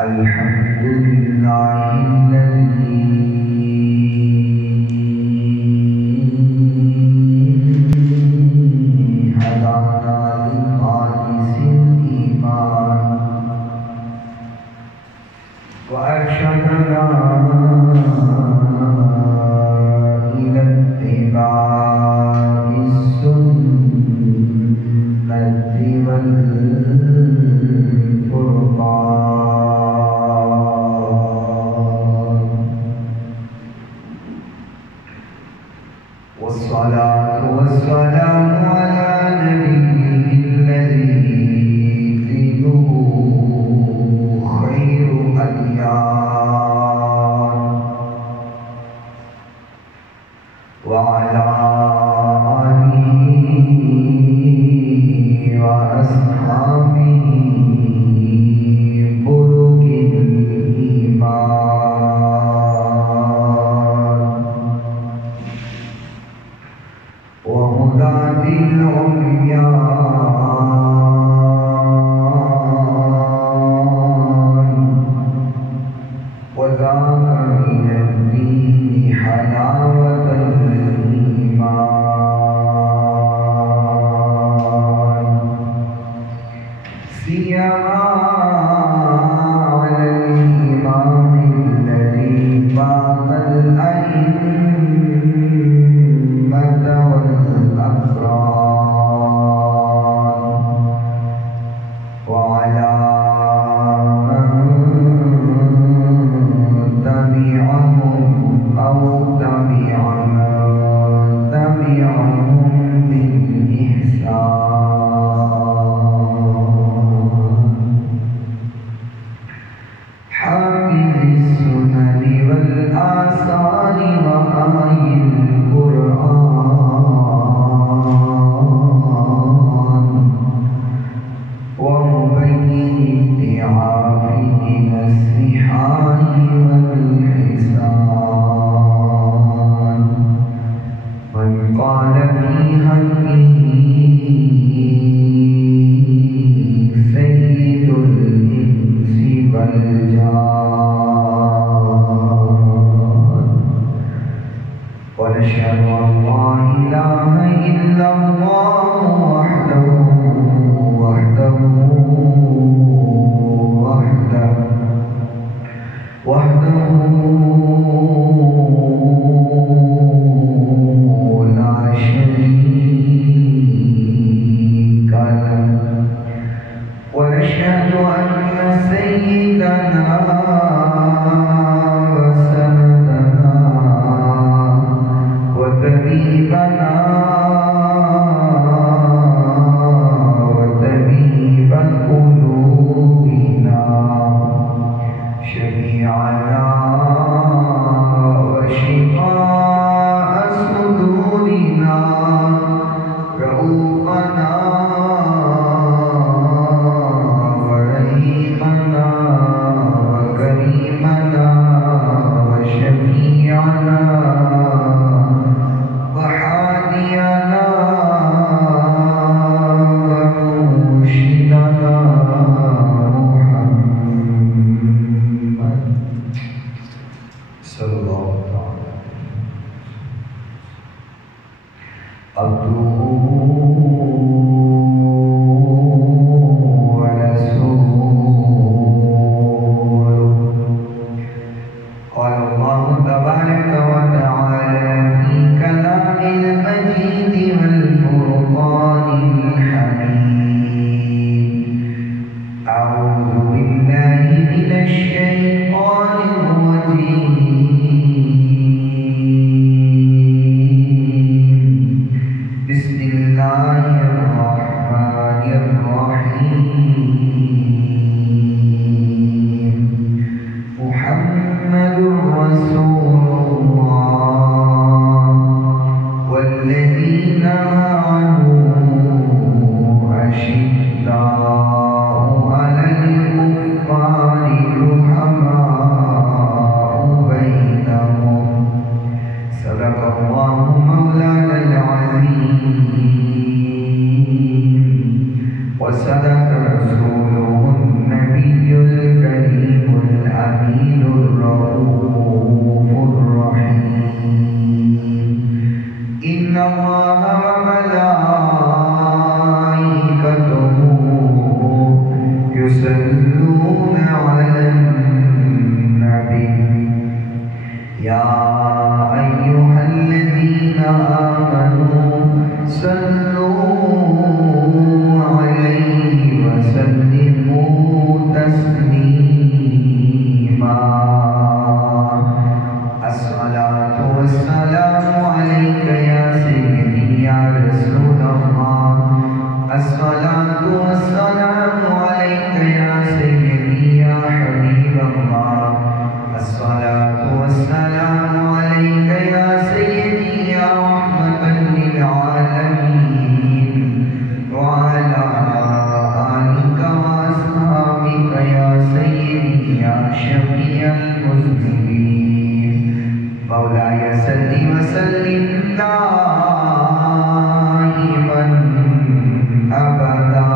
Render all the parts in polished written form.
الحمد لله الذي هدانا لخالص الإيمان وأرشدنا إلى اتباع السنة والفرقان والصلاة والسلام على نبيه الذي دينه خير أديان وعلى آله وأصحابه برج الإيمان وهداة العميان وذاك من الدين حلاوة الإيمان سيما على الإمام الذي فاق الأئمة والأبرار وعلى من تبعهم أو تبع من تبعهم بالإحسان حافظ السنن والآثار وآي القرآن ومبين الضعاف من الصحاح والحسان من قال في حقه سيد الإنس والجان ونشهد أن لا إله إلا الله وحده لا شريك له ونشهد أن سيدنا وسندنا وطبيبنا وطبيب قلوبنا شفيعنا وشفاء صدورنا رؤوفنا ورحيمنا وكريمنا وشفيعنا وحاجتنا يصلون على النبي يا أيها الذين آمنوا صلوا عليه وسلموا تسليما الصلاة والسلام عليك يا سيدي يا رسول الله الصلاة والسلام عليك يا سيدي يا حبيب الله الصلاة والسلام عليك يا سيدي يا رحمة للعالمين وعلى آلك وأصحابك يا سيدي يا شفيع المذنبين مولاي صل وسلم دائما أبدا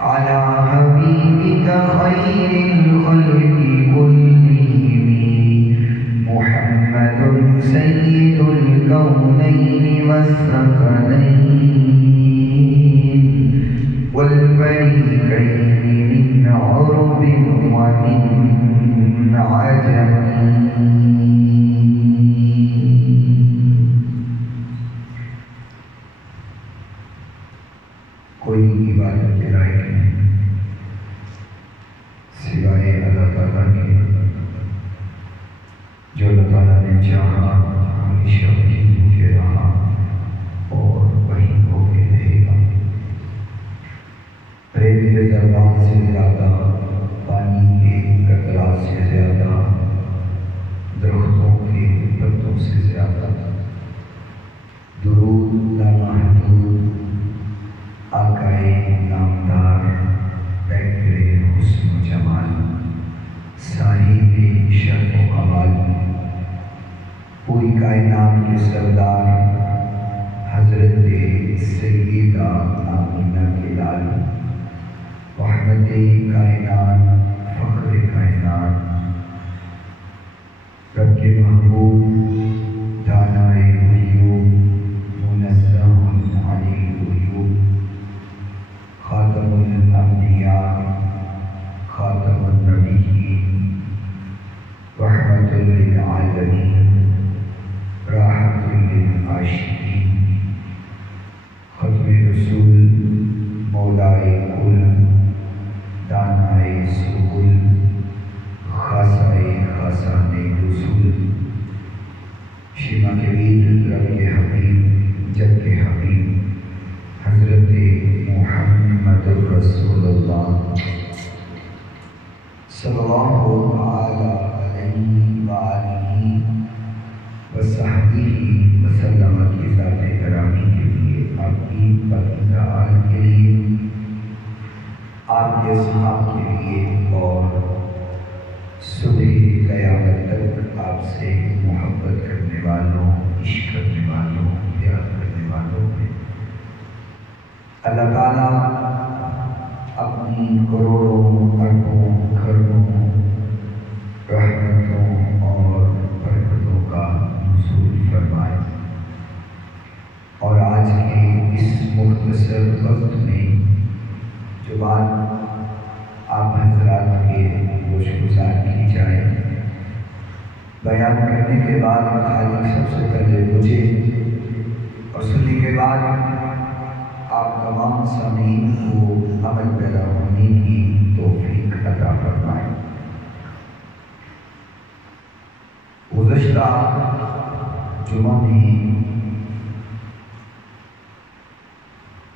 على حبيبك خير الخلق كلهم محمد سيد الكونين والثقلين والفريقين من عرب ومن عجم کوئی عبادت کے لائق نہیں سوائے اللہ تعالیٰ کے جو اللہ تعالیٰ نے چاہا ہمیشہ وہی ہو کے رہا اور وہی ہو کے رہے گا پریم کے دربار سے زیادہ پانی کے قطرات سے زیادہ درختوں کے پتوں سے زیادہ درود لامحدود آقائے نامدار پیکرے حسن و جمال صاحب شرف و کمال پوری کائنات کے سردار حضرت سیدہ آمینہ کے لال رحمت کائنات فخر کائنات رب کے محبوب دانائے غیوب منزہ عن الغیوب خاتم الانبیاء خاتم النبیین رحمت للعالمین راحت للعاشقین ختم رسول مولائے کل دانائے سبل خاصائے خاصان رسول شیما کبیر رب کے حبیب جب کے حبیب حضرت محمد رسول اللہ صلی اللہ علیہ وآلہ وصحبہ وسلم کی ذات گرامی کے لیے آپ کی پاکیزہ آل کے لیے آپ کے اصحاب کے لیے اور صبح قیامت تک آپ سے محبت کرنے والوں عشق کرنے والوں پیار کرنے والوں میں اللہ تعالیٰ اپنی کروڑوں اربوں کھربوں رحمتوں اور برکتوں کا نزول فرمائے اور آج کے اس مختصر وقت میں جو بات آپ حضرات کے گوش گزار کی جائے بیان کرنے کے بعد خالق سب سے پہلے مجھے اور سننے کے بعد آپ تمام سامعین کو عمل پیدا ہونے کی توفیق عطا فرمائے۔ گزشتہ جمعہ میں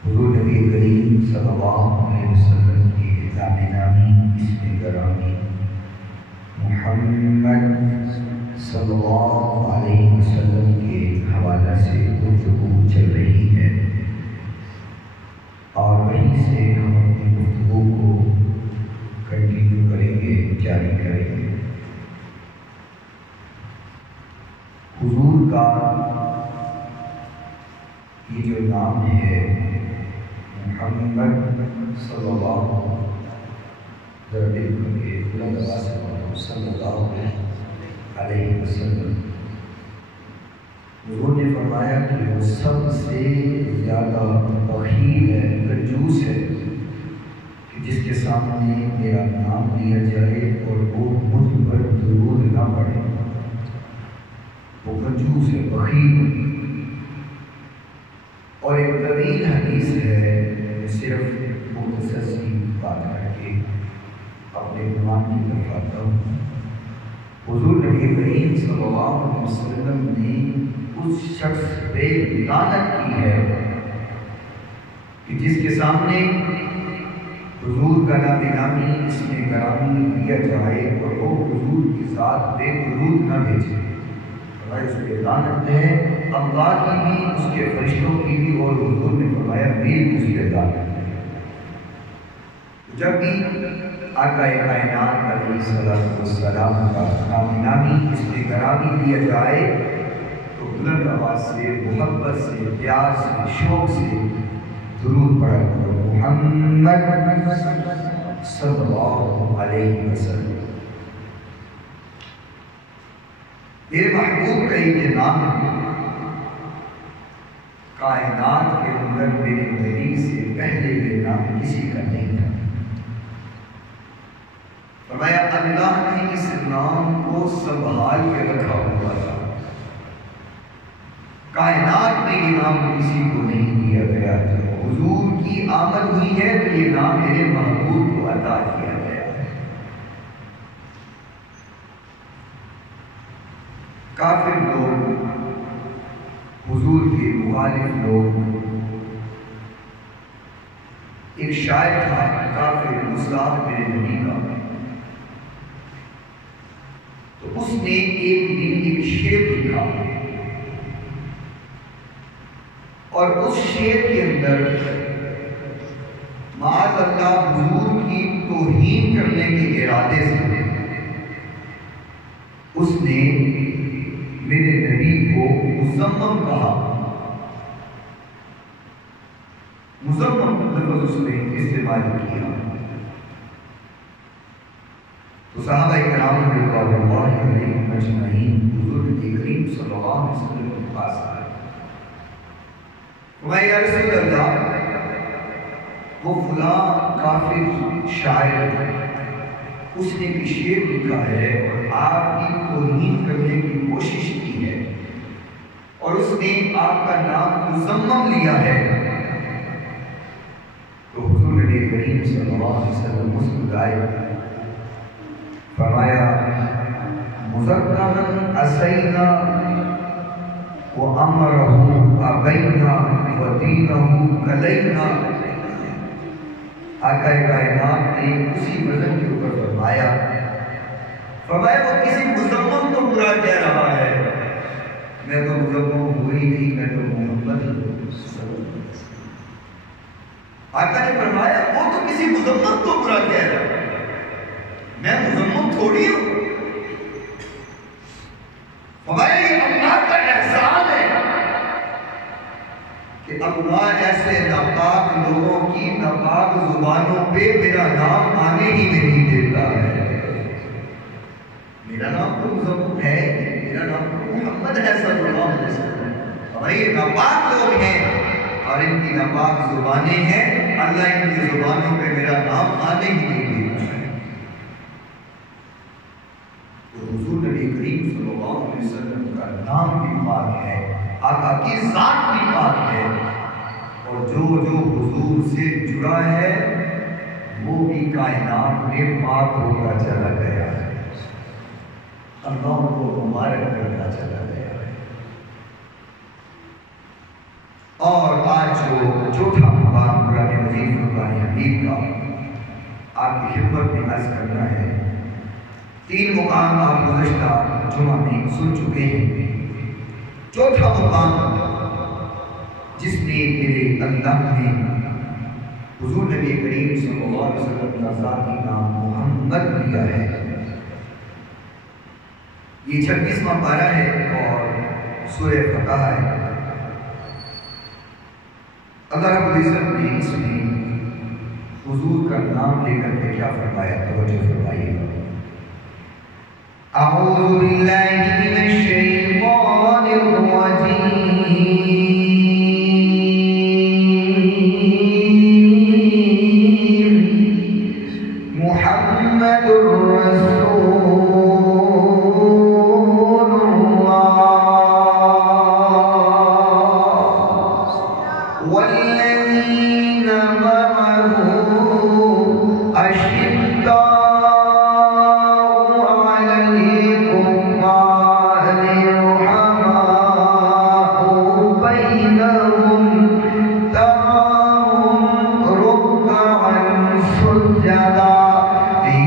حضور نبی کریم صلی اللہ علیہ وسلم کی نام نامی اسم گرامی محمد صلی اللہ علیہ وسلم کے حوالہ سے گفتگو چل رہی ہے اور وہیں سے ہم اپنی گفتگو کو کنٹینیو کریں گے، جاری کریں گے۔ حضور کا یہ جو نام ہے محمد صلی اللہ علیہ وسلم، حضور نے فرمایا کہ وہ سب سے زیادہ بخیل ہے، کنجوس ہے، کہ جس کے سامنے میرا نام لیا جائے اور وہ مجھ پر درود نہ پڑے، وہ کنجوس ہے، بخیل۔ اور ایک طویل حدیث ہے، میں صرف مختصر سی بات کر کے اپنے عنوان کی طرف آتا ہوں۔ حضور نبی کریم صلی اللہ علیہ وسلم نے اس شخص پہ لعنت کی ہے کہ جس کے سامنے حضور کا نام گرامی، اسم گرامی لیا جائے اور وہ حضور کی ذات پہ درود نہ بھیجے، اس پہ لعنت ہے، اللہ کی بھی، اس کے فرشتوں کی بھی، اور حضور نے فرمایا میری اس پہ لعنت ہے۔ جب بھی آقا کائنات علیہ السلام کا نام گرامی، اسم گرامی لیا جائے تو بلند آواز سے، محبت سے، پیار سے، شوق سے درود پڑھا کرو، محمد صلی اللہ علیہ وسلم۔ میرے محبوب کا یہ نام ہے، کائنات کے اندر میرے نبی سے پہلے یہ نام کسی کا نہیں تھا۔ فرمایا اللہ نے اس نام کو سنبھال کے رکھا ہوا تھا، کائنات میں یہ نام کسی کو نہیں دیا گیا تھا۔ حضور کی آمد ہوئی ہے تو یہ نام میرے محبوب کو عطا کیا گیا ہے۔ کافر لوگ، حضور کے مخالف لوگ، ایک شاعر تھا کافر گستاخ میرے نبی کا، تو اس نے ایک دن ایک شعر لکھا اور اس شعر کے اندر معاذ اللہ حضور کی توہین کرنے کے ارادے سے اس نے میرے نبی کو مذمم کہا۔ مذمم لفظ اس نے استعمال کیا، تو صحابہ کرام رضوان اللہ علیہم اجمعین حضور نبی کریم صلی اللہ علیہ وسلم کے پاس آئے، یا رسول اللہ، وہ فلاں کافر شاعر اس نے ایک شعر لکھا ہے اور آپ کی توہین کرنے کی کوشش کی ہے اور اس نے آپ کا نام مذمم لیا ہے۔ تو حضور نبی کریم صلی اللہ علیہ وسلم مسکرائے، فرمایا مذکرًا عصینا وَأَمْرَهُ أَبَيْنَا وَدِينَهُ كَلَيْنَا۔ آقا کائنات نے اسی وزن کے اوپر فرمایا وہ کسی مذمم کو برا کہہ رہا ہے، میں تو مذمم ہوئی نہیں، میں تو محمد ہوں۔ آقا نے فرمایا وہ تو کسی مذمم کو برا کہہ رہا ہے، میں مذمم تھوڑی ہوں۔ فرمایا یہ اللہ کا احسان ہے کہ اللہ ایسے ناپاک لوگوں کی ناپاک زبانوں پہ میرا نام آنے ہی نہیں دیتا ہے۔ میرا نام تو مذمم ہے، میرا نام تو محمد ہے صلی اللہ علیہ وسلم۔ ہمیں یہ ناپاک لوگ ہیں اور ان کی ناپاک زبانیں ہیں، اللہ ان کی زبانوں پہ میرا نام آنے ہی نہیں دیتا ہے۔ تو حضور نبی کریم صلی اللہ علیہ وسلم کا نام بھی پاک ہے، آقا کی ذات بھی پاک ہے، اور جو جو حضور سے جڑا ہے وہ بھی کائنات میں پاک ہوتا چلا گیا ہے، اللہ کو مبارک کرتا چلا گیا ہے۔ اور آج جو چوتھا مقام قرآن مجید فرقان حمید کا آپ کی خدمت میں عرض کرنا ہے، 3 مقام آپ گزشتہ جمعہ میں سن چکے ہیں۔ چوتھا مقام جس نے میرے اللہ نے حضور نبی کریم صلی اللہ علیہ وسلم کا ذاتی نام محمد لیا ہے، یہ 26واں پارہ ہے اور سورہ فتح ہے۔ اللہ رب العزت نے اس میں حضور کا نام لے کر کے کیا فرمایا، توجہ فرمائیے گا۔ اعوذ باللہ من الشیطان الرجیم، محمد رسول اللہ والذین معه اشداء علی الکفار رحماء بینہم تراہم رکعا سجدا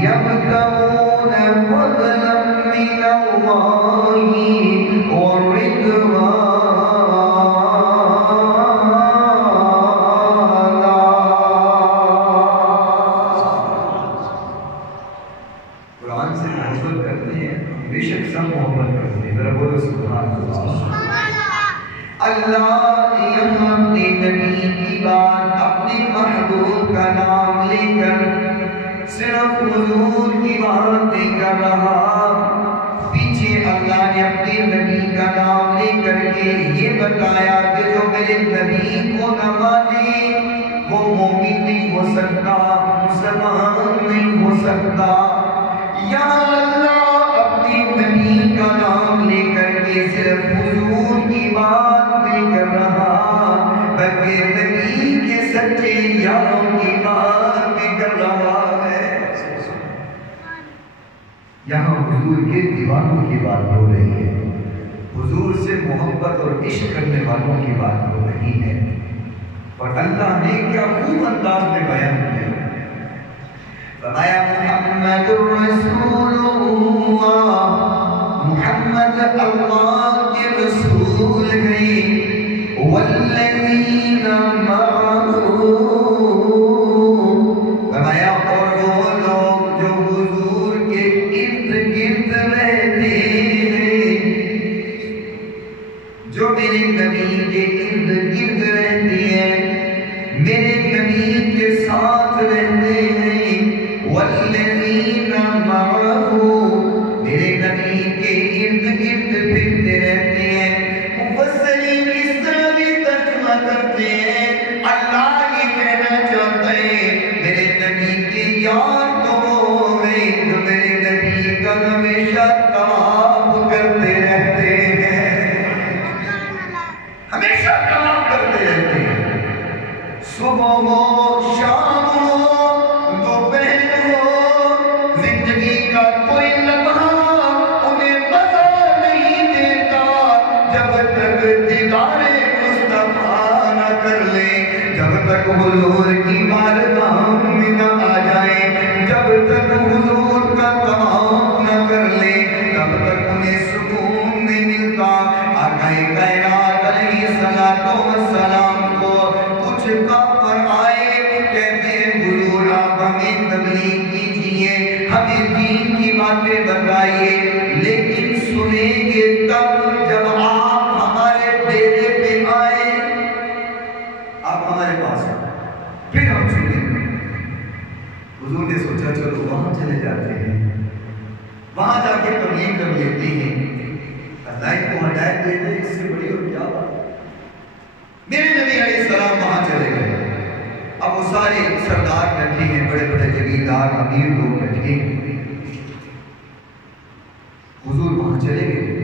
يبتغون فضلا من الله ورضوانا قرآن سے محبت کرتے ہیں بے شک سب محبت کرتے ہیں ذرا بولو سبحان اللہ اللہ یہاں اپنے نبی کی بات اپنے محبوب کا نام لے کر صرف حضور کی بات نہیں کر رہا پیچھے اللہ نے اپنے نبی کا نام لے کر کے یہ بتایا کہ جو میرے نبی کو نہ مانے وہ مومن نہیں ہو سکتا مسلمان نہیں ہو سکتا یا اللہ اپنے نبی کا نام لے کر کے صرف حضور کی بات نہیں کر رہا بلکہ نبی کے سچے یاروں کی بات بھی کر رہا ہے یہاں حضور کے دیوانوں کی بات ہو رہی ہے حضور سے محبت اور عشق کرنے والوں کی بات ہو رہی ہے اور اللہ نے کیا خوب انداز میں بیان کیا فرمایا محمد رسول اللہ محمد اللہ کے رسول ہیں والذین معه فرمایا اور وہ لوگ جو حضور کے ارد گرد رہتے ہیں جو میرے نبی کے ارد گرد رہتے ہیں میرے نبی کے ساتھ رہتے ہیں والذین معه میرے نبی کے ارد گرد پھرتے رہتے ہیں مفسرین اس طرح بھی ترجمہ کرتے ہیں اللہ یہ کہنا چاہتا ہے میرے نبی کے یار تو وہ ہیں جو میرے نبی کا ہمیشہ طواف کرتے رہتے ہیں ہمیشہ طواف کرتے رہتے ہیں صبح ہو شام ہو دوپہر ہو زندگی کا کوئی لمحہ انہیں مزہ نہیں دیتا جب تک دیدار مصطفیٰ نہ کر لے جب تک حضور کی بارگاہ میں نہ آ جائے جب تک حضور کا طواف نہ کر لے تب تک انہیں سکون نہیں ملتا آقا کائنات علیہ السلام کو کچھ کافر آئے کہتے ہیں حضور آپ ہمیں تبلیغ کیجئے ہمیں دین کی باتیں بتائیے لیکن سنیں گے تب جب آپ ہمارے ڈیرے پہ آئے آپ ہمارے پاس پھر ہم سنیں گے حضور نے سوچا چلو وہاں چلے جاتے ہیں وہاں جا کے تبلیغ کر لیتے ہیں اللہ کو ہدایت دیتے اس سے بڑی اور کیا بات میرے نبی علیہ السلام وہاں چلے گئے اب وہ سارے سردار بیٹھے ہیں بڑے بڑے جگیردار امیر لوگ بیٹھے ہیں حضور وہاں چلے گئے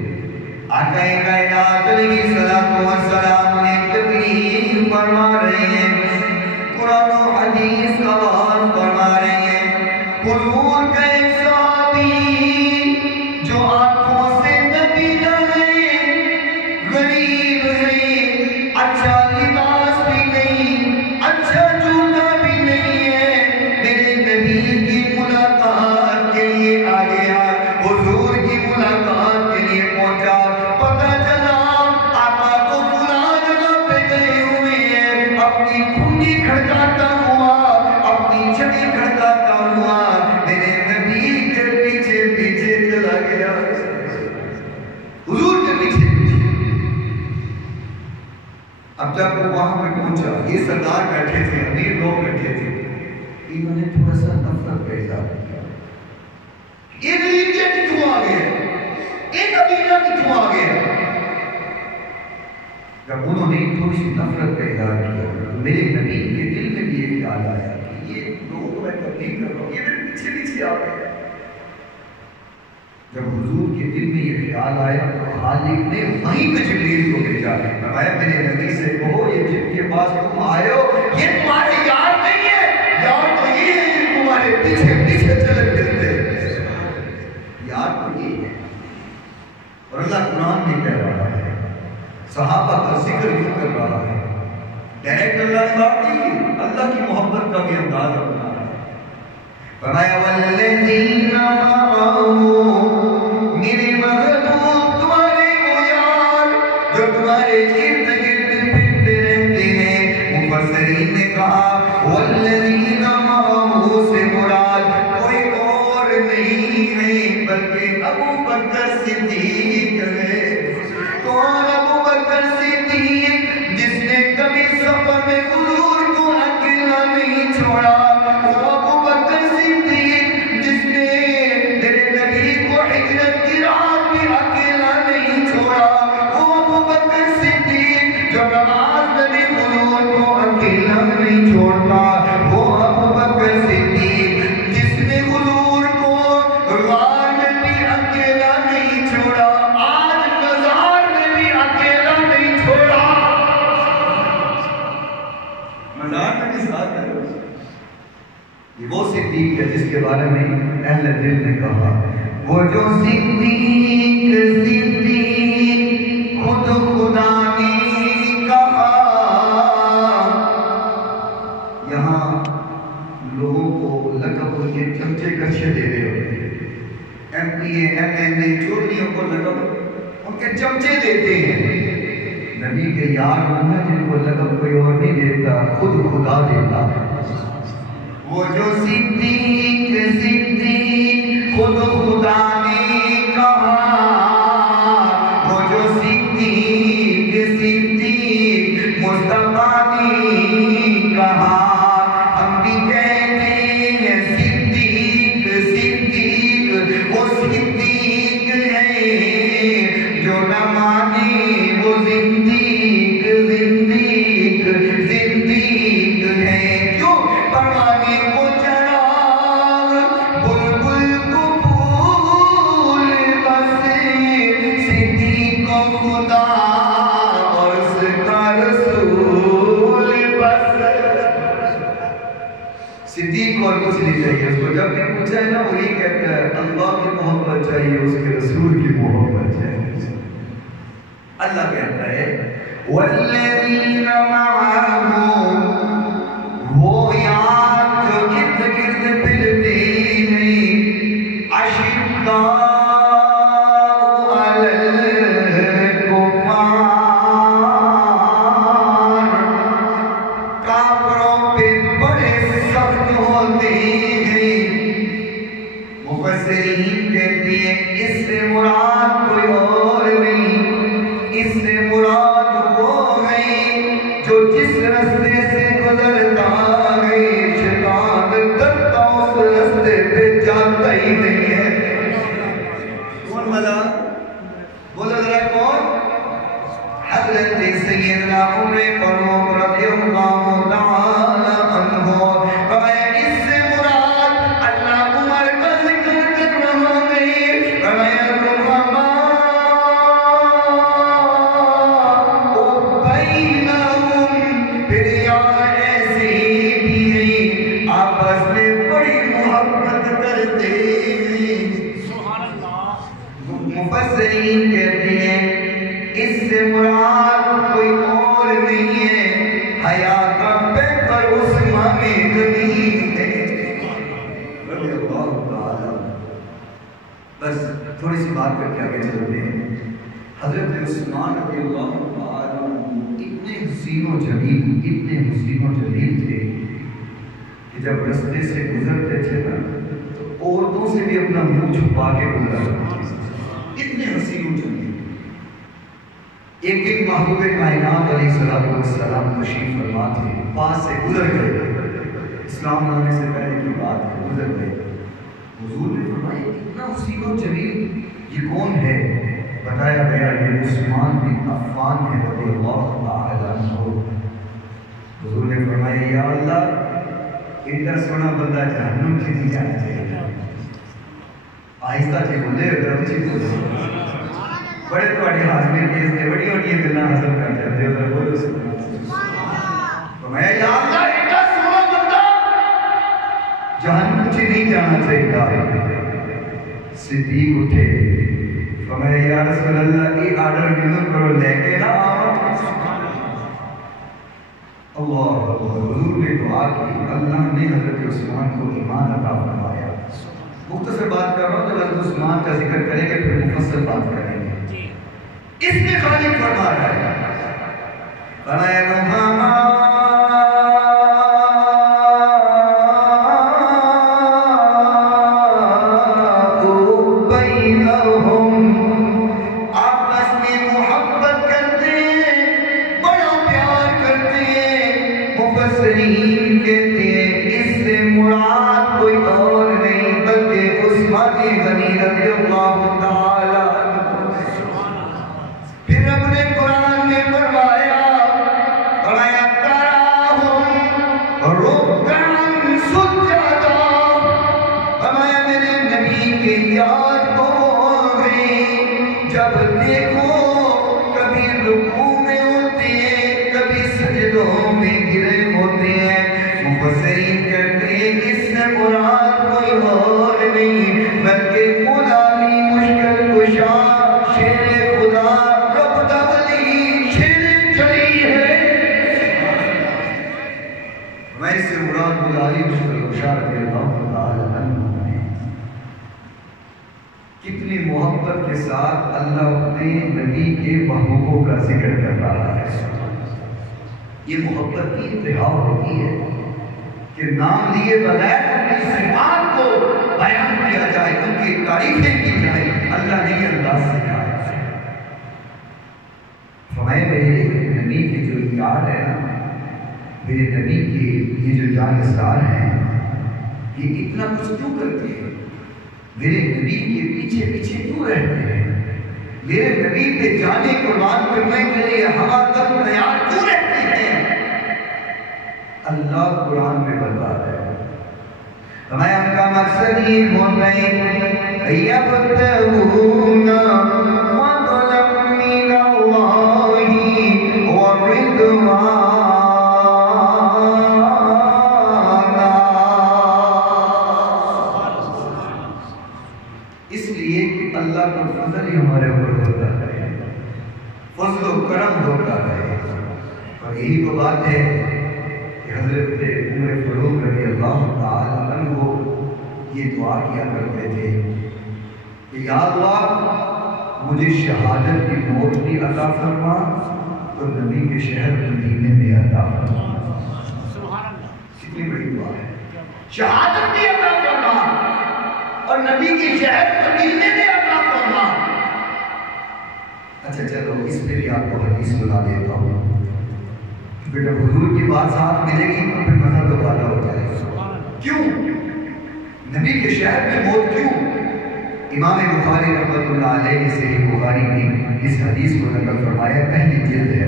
آقا کائنات علیہ السلام نے تبلیغ فرما رہے ہیں قرآن و حدیث کا بیان فرما رہے ہیں حضور کا ایک صحابی جو آنکھوں سے نبینا ہے غریب ہے اچھا لباس بھی نہیں اچھا جوتا بھی نہیں ہے میرے نبی کی ملاقات کے لیے آ گیا حضور کی ملاقات کے لیے پہنچا پتہ چلا آقا تو فلاں جگہ پہ گئے ہوئے ہیں اپنی کنڈی کھڑکاتا ہوا اپنی چھڑی کھڑکاتا ہوا میرے نبی کے پیچھے پیچھے چلا گیا حضور کے پیچھے اب جب وہ وہاں پہ پہنچا یہ سردار بیٹھے تھے امیر لوگ بیٹھے تھے انہوں نے تھوڑا سا نفرت کا اظہار کیا یہ غریب کیوں آ گیا یہ قبیلہ کیوں آ گیا جب انہوں نے تھوڑی سی نفرت کا اظہار کیا میرے نبی کے دل میں بھی یہ خیال آیا کہ یہ لوگ نہیں کر رہا ہوں، یہ میرے پیچھے پیچھے آ گیا۔ جب حضور کے دل میں یہ خیال آیا تو خالق نے وہیں پہ جبریل کو بھیجا، فرمایا میرے نبی سے کہو یہ جن کے پاس تم آئے ہو یہ تمہارے یار نہیں ہے، یار تو یہ ہے جو تمہارے پیچھے پیچھے چلے پھرتے ہیں، یار تو یہ ہے۔ اور اللہ قرآن میں کہہ رہا ہے، صحابہ کا ذکر یوں کر رہا ہے، ڈائریکٹ اللہ نے بات نہیں کی، اللہ کی محبت کا بھی انداز اپنا ہے۔ فرمایا والذین معه، میرے محبوب تمہارے وہ یار جو تمہارے ارد گرد پھرتے رہتے ہیں۔ مفسرین نے کہا والذین معه سے مراد کوئی اور نہیں ہے بلکہ ابو بکر صدیق ہے۔ کون ابو بکر صدیق؟ جس نے کبھی سفر میں حضور کو اکیلا نہیں چھوڑا، وہ ابو بکر صدیق جس نے میرے نبی کو ہجرت کی رات میں اکیلا نہیں چھوڑا، وہ ابو بکر صدیق جو نماز میں حضور کو اکیلا نہیں چھوڑتا، وہ ابو بکر صدیق جس نے حضور کو غار میں بھی اکیلا نہیں چھوڑا، آج بازار میں بھی اکیلا نہیں چھوڑا، مزار میں بھی ساتھ ہے۔ یہ وہ صدیق ہے جس کے بارے میں اہل دل نے کہا وہ جو صدیق صدیق خود خدا نے کہا۔ یہاں لوگوں کو لقب کے چمچے کچھے دے رہے ہوتے، M P A M N A چودھریوں کو لقب ان کے چمچے دیتے ہیں۔ نبی کے یار ہونا جن کو لقب کوئی اور نہیں دیتا، خود خدا دیتا ہے۔ وہ جو صدیق صدیق خود خدا نے کہا، وہ جو صدیق صدیق مصطفیٰ نے کہا، ہم بھی کہتے ہیں صدیق صدیق وہ صدیق ہے جو نہ مانے وہ زندیق زندیق زندیق ہے۔ کیوں؟ پروانے کو چراغ بلبل کو پھول بس صدیق کو خدا اور اس کا رسول بس۔ صدیق اور کچھ نہیں چاہیے اس کو، جب بھی پوچھا ہے نا وہی کہتا ہے اللہ کی محبت چاہیے، اس کے رسول کی محبت چاہیے۔ اللہ کہتا ہے والذین معه، وہ یار جو ارد گرد پھرتے ہیں، اشداء علی الکفار، کافروں پہ بڑے سخت ہوتے ہیں۔ مفسرین کہتے ہیں اس سے مراد کوئی اور نہیں، اس سے مراد وہ ہے جو جس رستے سے گزرتا ہے شیطان ڈرتا اس رستے پہ جاتا ہی نہیں ہے۔ کون ملا؟ بولا ذرا کون؟ حضرت سیدنا عمر فاروق رضی اللہ تعالی عنہ۔ فرمایا اس سے مراد اللہ عمر کا ذکر کر رہا ہے۔ فرمایا پھر یار ایسے بھی ہیں آپس میں بڑی محبت کرتے ہیں۔ مفسرین کہتے ہیں اس سے مراد کوئی اور نہیں ہے، حیا کا بہتر عثمان غنی ہے رضی اللہ تعالی۔ بس تھوڑی سی بات کر کے آگے چلتے ہیں۔ حضرت عثمان رضی اللہ تعالی اتنے حسین و جمیل، اتنے حسین و جمیل تھے کہ جب رستے سے گزرتے تھے نا تو عورتوں سے بھی اپنا منہ چھپا کے گزرتے تھے، اتنے حسین و جمیل۔ ایک دن محبوب کائنات علیہ السلام تشریف فرما تھے، پاس سے گزر گئے، اسلام لانے سے پہلے کی بات ہے، گزر گئے۔ حضور نے فرمایا اتنا حسین و جمیل یہ کون ہے؟ بتایا گیا یہ عثمان بن عفان ہے رضی اللہ تعالی عنہ۔ حضور نے فرمایا یا اللہ ایڈا سونا بندہ جہنم سے نہیں جانا چاہیے. آہستہ سے بولے ادھر سے بولے. بڑے تھوڑے ہاضمے کیس نے بڑی بڑی گلاں ہضم کر جاتے ادھر بولو فرمایا یا اللہ ایڈا سونا بندہ جہنم سے نہیں جانا چاہیے. صدیق اٹھے فرمایا یا رسول اللہ یہ آرڈر منو کرو لے کے نہ آؤ. اللہ حضور نے دعا کی, اللہ نے حضرت عثمان کو ایمان عطا فرمایا. مختصر بات کر رہا ہوں تو حضرت عثمان کا ذکر کریں گے پھر مفصل بات کریں گے. اس میں خالق فرما رہا ہے فرمایا روحانا کتنی محبت کے ساتھ اللہ اپنے نبی کے محبوبوں کا ذکر کر رہا ہے. یہ محبت کی انتہا ہوتی ہے کہ نام لیے بغیر ان کی صفات کو بیان کیا جائے, ان کی تعریفیں کی جائے. اللہ نے یہ انداز سکھایا ہے. فرمائے میرے نبی کے جو یار ہے نا, میرے نبی کے یہ جو جانشار ہیں, یہ اتنا کچھ کیوں کرتے ہیں؟ میرے نبی کے پیچھے پیچھے کیوں رہتے ہیں؟ میرے نبی پہ جانے قربان کرنے کے لیے ہوا تک تیار کیوں رہتے ہیں؟ اللہ قرآن میں بتا رہا ہے. ہمیں ان کا مقصد یہ ہوتا ہے یبتغون فضلا من اللہ ورضوانا. اس لیے کہ اللہ کا فضل ہی ہمارے اوپر ہوتا ہے, فضل و کرم ہوتا ہے. اور یہی تو بات ہے کہ حضرت عمر فاروق رضی اللہ تعالی عنہ یہ دعا کیا کرتے تھے کہ یا اللہ مجھے شہادت کی موت بھی عطا فرما اور نبی کے شہر مدینے میں عطا فرما. کتنی بڑی دعا ہے. شہادت بھی عطا فرما اور نبی کے شہر مدینے میں عطا فرما. اچھا چلو اس پہ بھی آپ کو حدیث سنا دیتا ہوں. بیٹا حضور کی بات ساتھ ملے گی تو پھر مزہ تو پیدا ہو جائے گا. کیوں نبی کے شہر میں موت کیوں؟ امام بخاری رحمۃ اللہ علیہ نے صحیح بخاری کی اس حدیث کو نقل فرمایا, پہلی جلد ہے.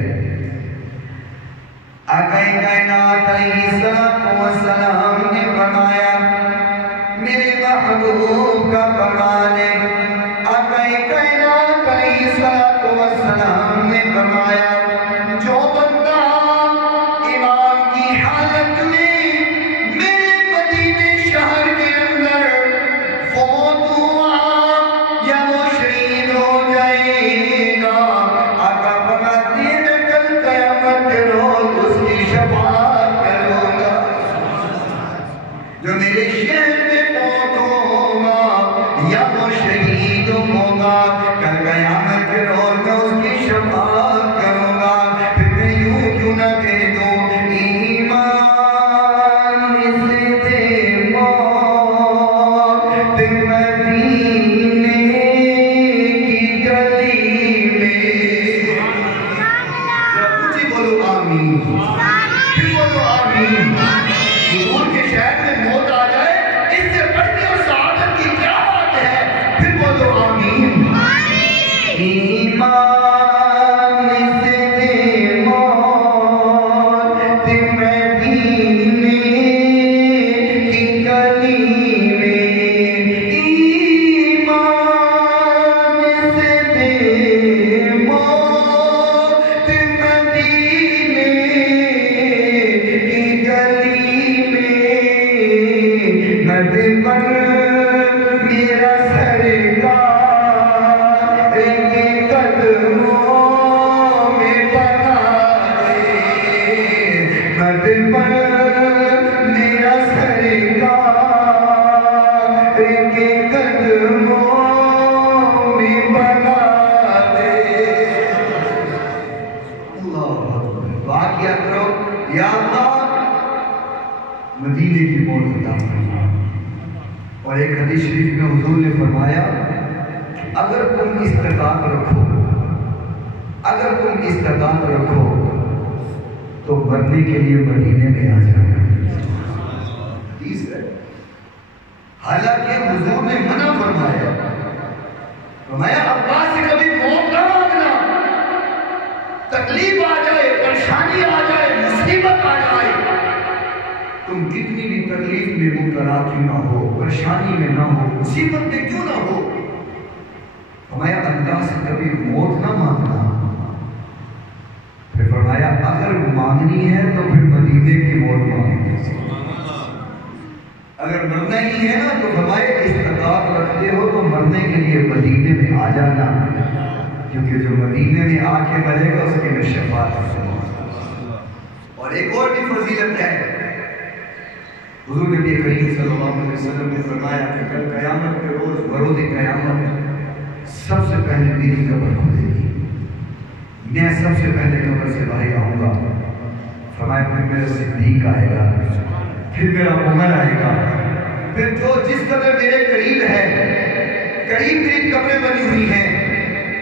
آقا کائنات علیہ السلام نے فرمایا, میرے محبوب کا فرمان ہے. آقا کائنات علیہ السلام نے فرمایا, جو بندہ ایمان کی حالت میں میرے مدینے شہر کے اندر فوت ہوا یا وہ شہید ہو جائے گا, آقا فرماتے ہیں کل قیامت کے روز اس کی شفاعت کروں گا. جو میرے شہر یا وہ شہید ہوگا, کل قیامت کے روز میں اس کی شفاعت کروں گا. پھر میں یوں کیوں نہ کہہ دوں ایمان سے دے موت مدینے کی گلی میں. کچھ بولو آمین, پھر بولو آمین. حضور کے شہر میں موت آ جائے اس سے بڑھتی اور سعادت کی کیا بات ہے؟ پھر بولو آمین. ایمان سے دے موت مدینے کے قدموں میں بنا دے۔ اللہ دعا کیا کرو، یا اللہ مدینے کی موت عطا فرما۔ اور ایک حدیث شریف میں حضور نے فرمایا اگر تم استطاعت رکھو تو مرنے کے لیے مدینے میں آ جانا۔ حدیث ہے، حالانکہ حضور نے منع فرمایا عباس سے کبھی موت نہ مانگنا، تکلیف آ جائے، پریشانی آ جائے، مصیبت آ جائے، تم کتنی بھی تکلیف میں مبتلا کیوں نہ ہو، پریشانی میں نہ ہو، مصیبت میں کیوں نہ ہو، فرمایا اللہ سے کبھی موت نہ مانگنا۔ پھر فرمایا اگر مانگنی ہے تو پھر مدینے کی موت مانگنی، اگر مرنا ہی ہے نا تو فرمایا استطاعت رکھتے ہو تو مرنے کے لیے مدینے میں آ جانا، کیونکہ جو مدینے میں آ کے مرے گا اس کے میں شفاعت ہے۔ اور ایک اور بھی فضیلت ہے، حضور نبی کریم صلی اللہ علیہ وسلم نے فرمایا کہ کل قیامت کے روز بروز قیامت سب سے پہلے میری قبر کھلے گی، میں سب سے پہلے قبر سے باہر آؤں گا۔ فرمایا پھر میرا صدیق آئے گا، پھر میرا عمر آئے گا، پھر جو جس قدر میرے قریب ہے، قریب قریب قبریں بنی ہوئی ہیں،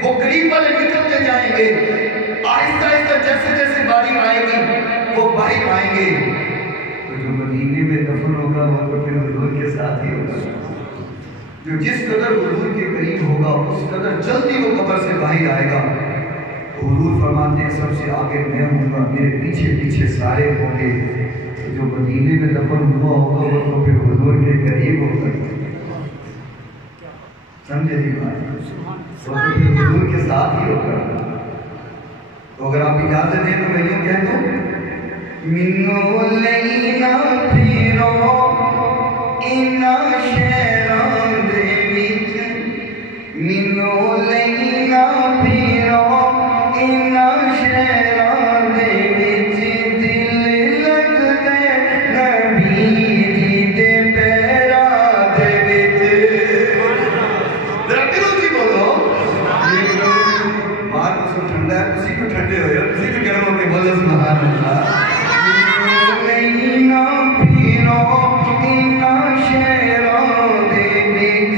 وہ قریب والے نکلتے جائیں گے، آہستہ آہستہ جیسے جیسے باری آئے گی وہ باہر آئیں گے۔ تو جو مدینے میں دفن ہوگا وہ تو پھر حضور کے ساتھ ہی ہوگا، جو جس قدر حضور کے قریب ہوگا اس قدر جلدی وہ قبر سے باہر آئے گا۔ حضور فرماتے ہیں سب سے آگے میں ہوں گا، میرے پیچھے پیچھے سارے ہوں گے، جو مدینے میں دفن ہوا ہوگا وہ تو پھر حضور کے قریب ہوگا، سمجھے جی بات، وہ تو پھر حضور کے ساتھ ہی ہوگا۔ تو اگر آپ اجازت دیں تو میں یوں کہہ دوں، منو لینا پھیرو اینا شہران دے وچ، منو لینا پھیرو اینا شہران دے وچ، دل لگ دے نبی جی دے پیراں دے وچ۔ ذرا دلوں جی بولو، باہر موسم ٹھنڈا ہے، تسی کیوں ٹھنڈے ہوئے ہو، تسی بھی گرم ہو کے بولو سبحان اللہ۔ لینا پھیرو اینا شہران دے وچ،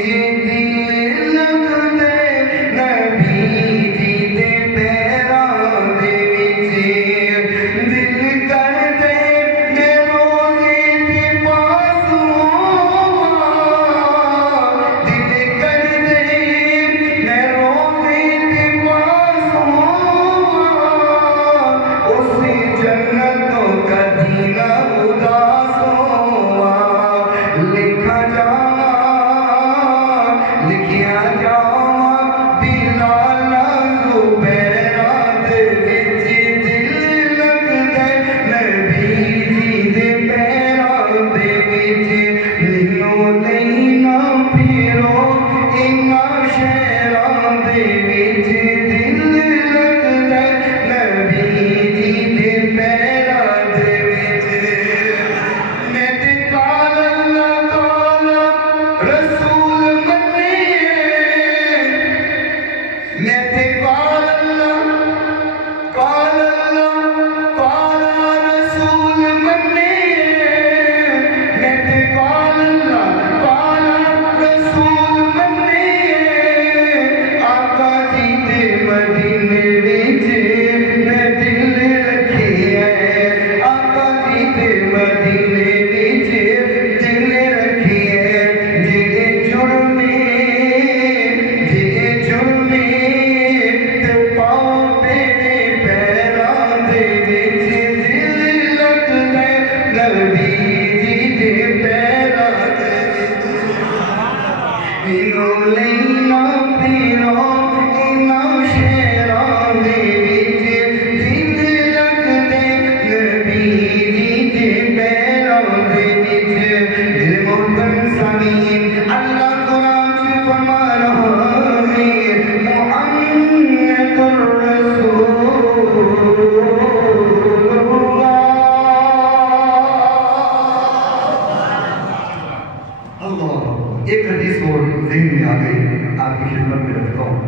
دل لگ دے نبی جی دے پیراں دے وچ، دل کر دے میں روزے دے پاس ہوواں، دل کر دے میں روزے دے پاس ہوواں، اسی جنتوں کا دینہ اداس ہوواں، لکھا لکھیا جاواں بلالا زبیراں دے وچ، دل لگ دے نبی جی دے پیراں دے وچ، منو لینا پھیرو اینا شہراں دے وچ، دل لگ دے نبی جی دے پیراں دے وچ۔ میں تے کال اللہ کال رسول منیے، میں تے کال اللہ کال رسول منیے، میں تے کال اللہ کال رسول منیے، آقا جی دے مدینے وچ میں دل رکھی ہے، آقا جی دے مدینے وچ دل رکھی ہے، جے جرمے تے پاؤ تیرے پیراں دے وچ، دل لگ دے نبی جی دے پیراں دے وچ۔ منو لینا پھیرو اینا شہراں دے وچ، دل لگ دے نبی جی دے پیراں دے وچ۔ میرے محترم سامعین، اللہ قرآن سے فرما رہا ہے، محمد الرسول اللہ۔ ایک حدیث اور ذہن میں آ گئی، آپ کی خدمت میں رکھتا ہوں۔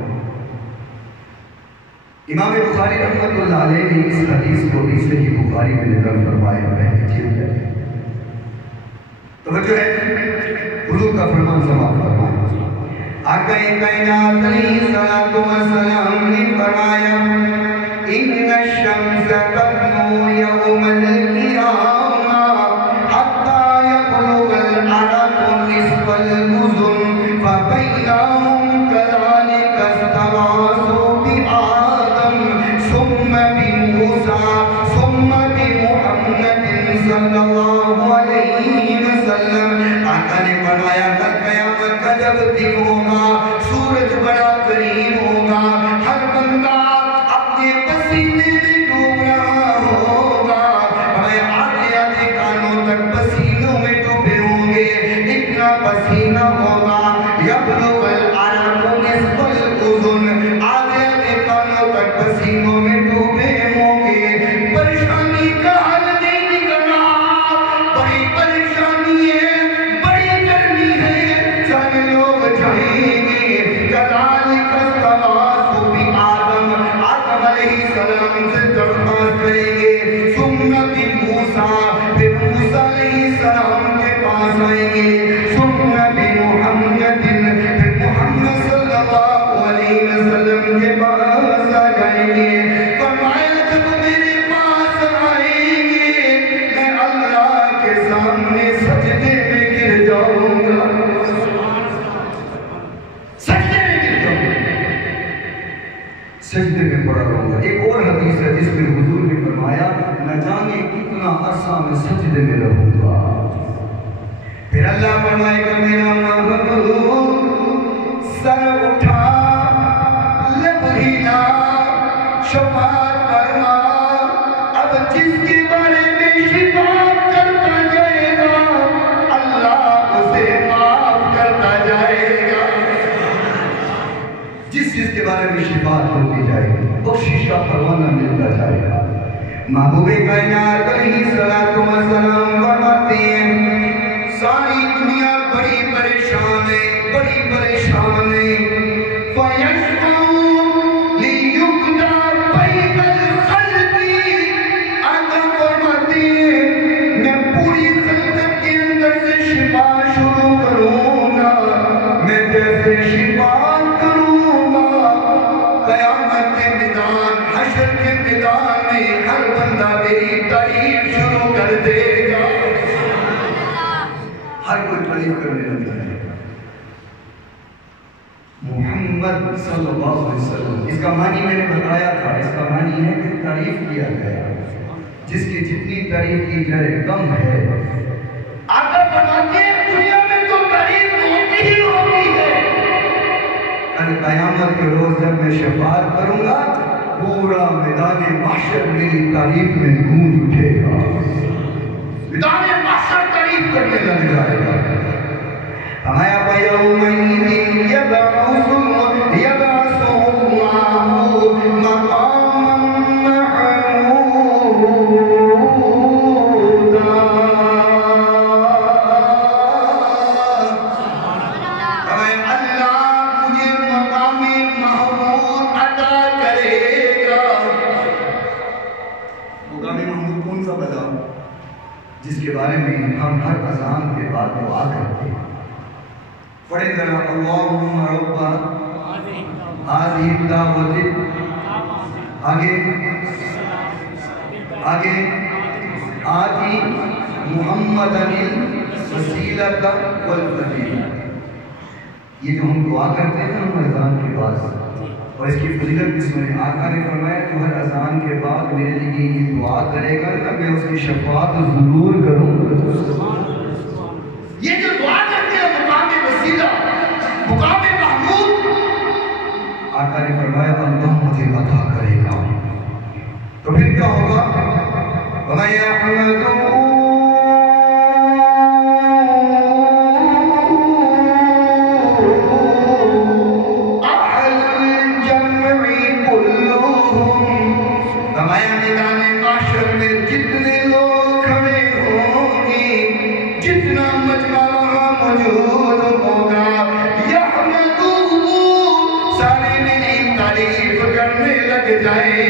امام بخاری رحمۃ اللہ علیہ نے اس حدیث کو بھی صحیح بخاری میں نقل فرمایا ہے۔ توجہ ہے، حضور کا فرمان سماعت فرمایا۔ آقا کائنات علیہ الصلوۃ والسلام نے فرمایا ان الشمس تطلع یوم القیامہ حتی یبلغ العرق نصف الأذن فبینہم کذلک استغاثوا بآدم ثم بموسیٰ ثم بمحمد صلی اللہ علیہ وسلم۔ آقا نے فرمایا کل قیامت کا جب دن ہوگا، سورج بڑا قریب ہوگا، ہر بندہ اپنے پسینے میں ڈوب رہا ہوگا، ہمیں آدھے آدھے کانوں تک پسینوں میں ڈوبے ہوں گے، اتنا پسینہ ہوگا یبلغ العرق نصف الأذن، آدھے آدھے کانوں تک پسینوں میں ڈوبے ہوں گے۔ پریشانی کا حل نہیں نکل رہا، بڑی پریشانی ہے، بڑی گرمی ہے، سارے لوگ جائیں گے۔ کذالک استغاثوا بآدم، آدم علیہ السلام سے درخواست کریں گے، ثم بموسیٰ، پھر موسیٰ علیہ السلام کے پاس آئیں گے، ثم بمحمد، پھر محمد صلی اللہ علیہ وسلم کے پاس آ جائیں گے۔ فرمایا جب میرے پاس آئیں گے میں اللہ کے سامنے سجدے میں گر جاؤں گا، سجدے میں گر جاؤں گا، سجدے میں پڑا رہوں گا۔ ایک اور حدیث ہے جس میں حضور نے فرمایا نہ جانے کتنا عرصہ میں سجدے میں رہوں گا۔ پھر اللہ فرمائے گا میرا محبوب سر اٹھا، لب ہلا، شفاعت فرما، اب جس کے بارے میں شفاعت کرتا جائے گا اللہ اسے معاف کرتا جائے گا۔ جس کے بارے میں شفاعت ہوتی جائے گی، بخشش کا پروانہ ملتا جائے گا۔ محبوب کائنات علیہ الصلوۃ والسلام فرماتے ہیں ساری دنیا بڑی پریشان ہے، بڑی پریشان ہے۔ فَيَشْفَعُ لِيُقْضَى بَيْنَ الْخَلْقِ، آقا فرماتے ہیں میں پوری خلقت کے اندر سے شفا شروع کروں گا، میں جیسے شفا کروں گا قیامت کے میدان، حشر کے میدان میں ہر بندہ میری تعریف شروع کر دے گا، ہر کوئی تعریف کرنے لگ جائے گا۔ محمد صلی اللہ علیہ وسلم، اس کا معنی میں نے بتایا تھا، اس کا معنی ہے کہ تعریف کیا گیا، جس کی جتنی تعریف کی جائے کم ہے۔ آقا فرماتے ہیں دنیا میں تو تعریف ہوتی ہی ہوتی ہے، کل قیامت کے روز جب میں شفاعت کروں گا پورا میدان محشر میری تعریف میں گونج اٹھے گا، میدان محشر تعریف کرنے لگ جائے گا۔ فرمایا فَيَوْمَئِذٍ يَبْعَثُ اللَّهُ مَقَامًا مَحْمُودًا، فرمایا اللہ مجھے مقام محمود عطا کرے گا۔ مقام محمود کون سا بتا، جس کے بارے میں ہم ہر اذان کے بعد دعا کرتے ہیں، پڑھیں ذرا اللہم رب هذه الدعوة، آگے آتی محمد الوسیلۃ والفضیلہ، یہ جو ہم دعا کرتے ہیں ہم اذان کے بعد، اور اس کی فضیلت بھی سنیں۔ آقا نے فرمایا جو ہر اذان کے بعد میرے لیے یہ دعا کرے گا میں اس کی شفاعت ضرور کروں گا۔ یہ جو دعا کرتے ہیں مقام وسیلہ، مقام محمود، آقا نے فرمایا اللہ مجھے عطا کرے گا۔ تو پھر کیا ہوگا؟ وَمَن يَحْمَدُهُ أَهْلُ الْجَمْعِ كُلُّهُمْ، فرمایا میدان محشر میں جتنے لوگ کھڑے ہوں گے، جتنا مجمع وہاں موجود ہوگا، لگ جائیں گے۔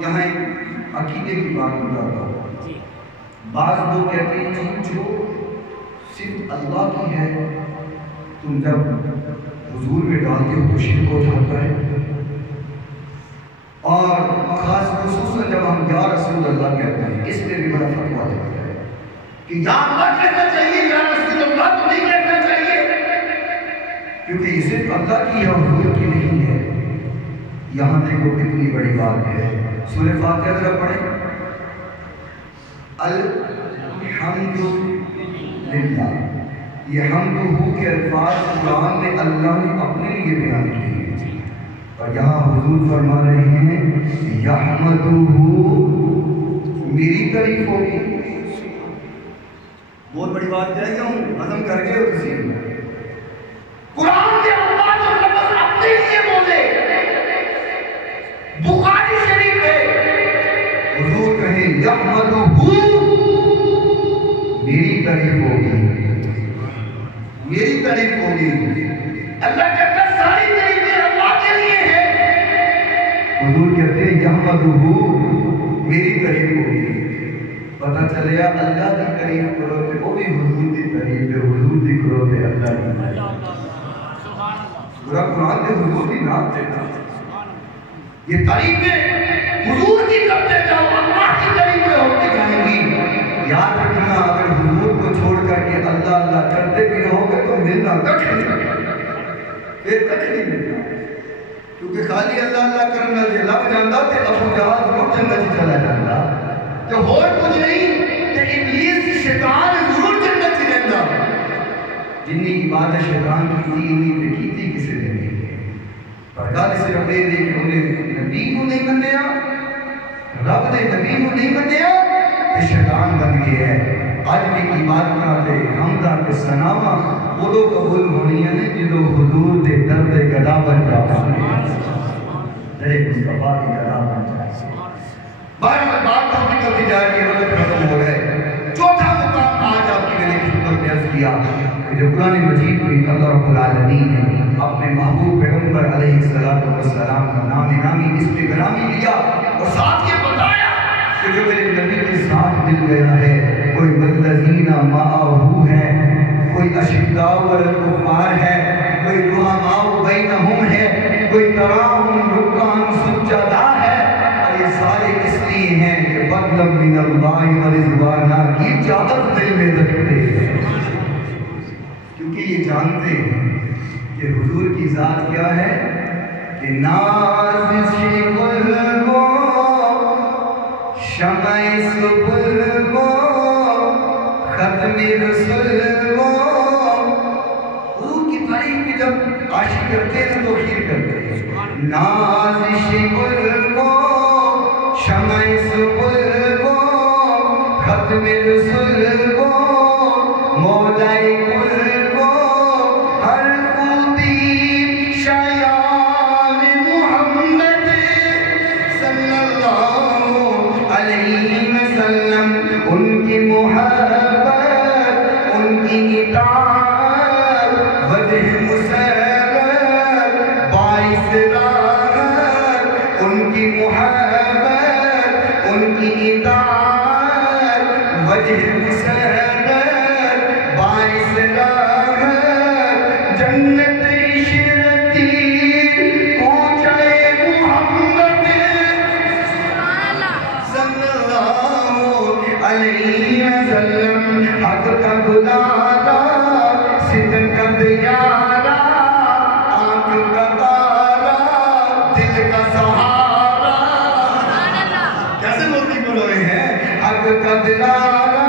یہاں ایک عقیدے کی بات بتاتا ہوں۔ بعض لوگ کہتے ہیں کہ جو صرف اللہ کی ہے تم جب حضور میں ڈالتے ہو تو شرک ہو جاتا ہے، اور خاص خصوصاً جب ہم یا رسول اللہ کہتے ہیں اس میں بھی بڑا فتویٰ دیتا ہے کہ یا اللہ کہنا چاہیے، یا رسول اللہ تو نہیں کہنا چاہیے، کیونکہ یہ صرف اللہ کی ہے حضور کی نہیں ہے۔ یہاں دیکھو کتنی بڑی بات ہے۔ سورہ فاتحہ ذرا پڑھیں۔ الحمد للہ، یہ حمد ہو کے الفاظ قرآن میں اللہ نے اپنے لیے بیان کیے، اور یہاں حضور فرما رہے ہیں یحمدہ، میری تعریف ہوگی۔ بہت بڑی بات کہہ گیا ہوں، ہضم کر گئے ہو کسی قرآن کے الفاظ اور لفظ اپنے لیے بولے۔ بخاری شریف ہے، حضور کہیں یحمدہ، میری تعریف ہوگی، میری تعریف ہوگی۔ اللہ کہتا ہے ساری تعریفیں اللہ کے لیے ہیں، حضور کہتے ہیں یحمدہ، میری تعریف ہوگی۔ پتہ چلے اللہ کی تعریف کرو تو وہ بھی حضور کی تعریف ہے، حضور کی کرو تو اللہ کی۔ پورا قرآن کے حضور کی نام دیتا، یہ تعریفیں حضور کی کرتے جاؤ، اللہ کی تعریفیں ہوتی جائیں گی۔ یاد رکھنا اگر حضور کو چھوڑ کر کے اللہ اللہ کرتے بھی رہو گے تو ملنا کچھ نہیں، پھر کچھ نہیں ملنا، کیونکہ خالی اللہ اللہ کرنا جے لگ جاندہ تے ابو جہاز روٹ جنت چلا جاندہ، تو اور کچھ نہیں کہ ابلیس شیطان ضرور جنت چی رہندہ۔ جنی عبادت شیطان کی تھی انہی پہ کی تھی کسے نے نہیں ہے، پر گل صرف یہ کہ انہیں نبی کو نہیں منیا، رب نے نبی کو نہیں منیا کہ شیطان بن گیا ہے۔ آج بھی عبادتہ دے حمدہ کے سنامہ وہ لوگ قبول ہونی ہیں جدو حضور دے درد گدا بن جاتا ہے، درے مصطفیٰ کی گدا بن جاتا ہے۔ بارہ بات کو نکلتی جا رہی ہے، وقت ختم ہو گئے۔ چوتھا مقام آج آپ کی میرے خدمت میں عرض کیا کہ جو قرآن مجید میں اللہ رب العالمین نے اپنے محبوب پیغمبر علیہ السلام کا نام نامی اس میں گرامی لیا، اور ساتھ یہ بتایا کہ جو میرے نبی کے ساتھ مل گیا ہے، کوئی والذین معہ ہے، کوئی اشداء علی الکفار ہے، کوئی رحماء بینہم ہے، کوئی تراہم رکعا سجدا ہے، اور یہ سارے اس لیے ہیں کہ فضلا من اللہ ورضوانا کی چاہت دل میں رکھتے ہیں، کیونکہ یہ جانتے ہیں کہ حضور کی ذات کیا ہے کہ نازش گل کو شمع سبل کو ختم رسول کو، حضور کی تعریف میں جب عاشق کرتے ہیں تو خیر کرتے ہیں۔ نازش گل کو شمع سبل کو ختم رسول کو مولائی کل کو ہر خوبی شایان محمد صلی اللہ علیہ وسلم، ان کی محبت، ان کی اطاعت، وجہ مسرت باعث راحت، ان کی محبت، ان کی اطاعت، وجہ مسرت باعث راحت، جنت عشرتی پہنچائے محمد صلی اللہ علیہ وسلم، حق کا گلارا، ستم کا دیارا، آنکھ کا تارا، دل کا سہارا، کیسے موتی بولو رہے ہیں؟ حق کا دلارا،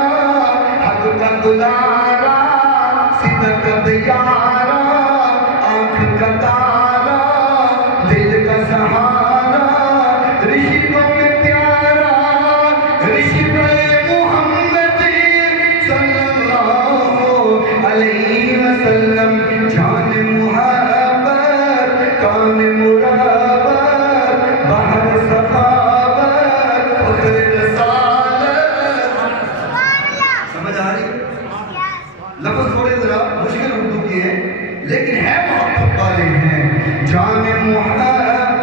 حق کا دلارا، ستم کا دیارا، آنکھ کا تارا، دل کا سہارا، رشتوں میں پیارا، رشتہ محمد صلی اللہ علیہ وسلم، جان محبت، کان مرابت، بحر سخاوت، فخر رسالت۔ سمجھ آ رہی؟ لفظ تھوڑے ذرا مشکل اردو کے ہیں، لیکن ہے محبت والے ہیں. جان محبت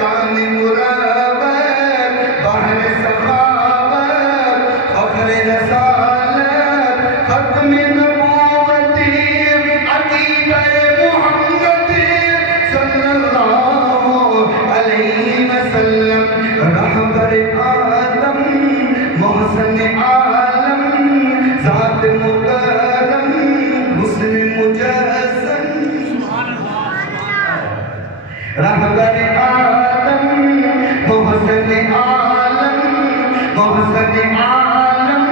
کان مرابت بحر سخاوت فخر رسالت ختم نبوتی عقیدہ محمد صلی اللہ علیہ وسلم. رہبر آدم محسن عالم ذات مکرم حسن مجسم. رہبر آدم محسن عالم محسن عالم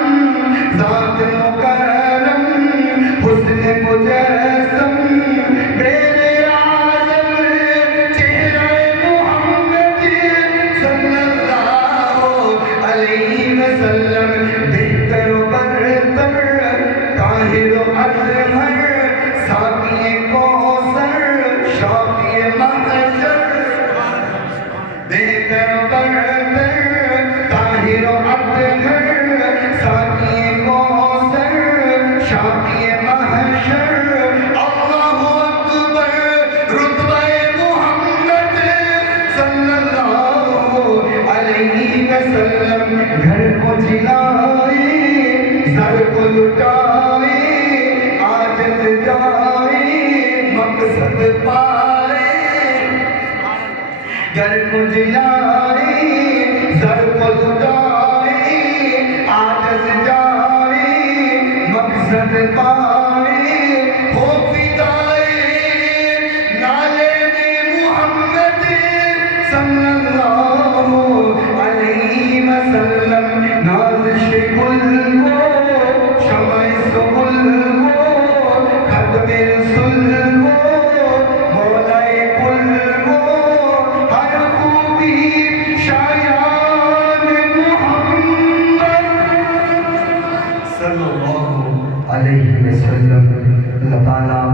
ذات مکرم حسن مجسم. میرے عالم چہرہ محمد صلی اللہ علیہ وسلم. بہتر و برتر طاہر و اطہر ساقی کوثر شافی محشر. بہتر و برتر طاہر و اطہر ساقی کوثر شافی محشر. اللہ اکبر رتبہ محمد صلی اللہ علیہ وسلم. گھر کو جلائے سر کو لٹائے عاجز جائے مقصد پائے. گھر کو جلائے سر کو لٹائے عاجز جائے مقصد پائے. ہو فدائے نالے محمد صلی اللہ علیہ وسلم. نازش گل وہ شمع سہل وہ ختم رسول وہ مولائے کل وہ ہر خوبی شایان محمد صلی اللہ علیہ وسلم. اللہ تعالیٰ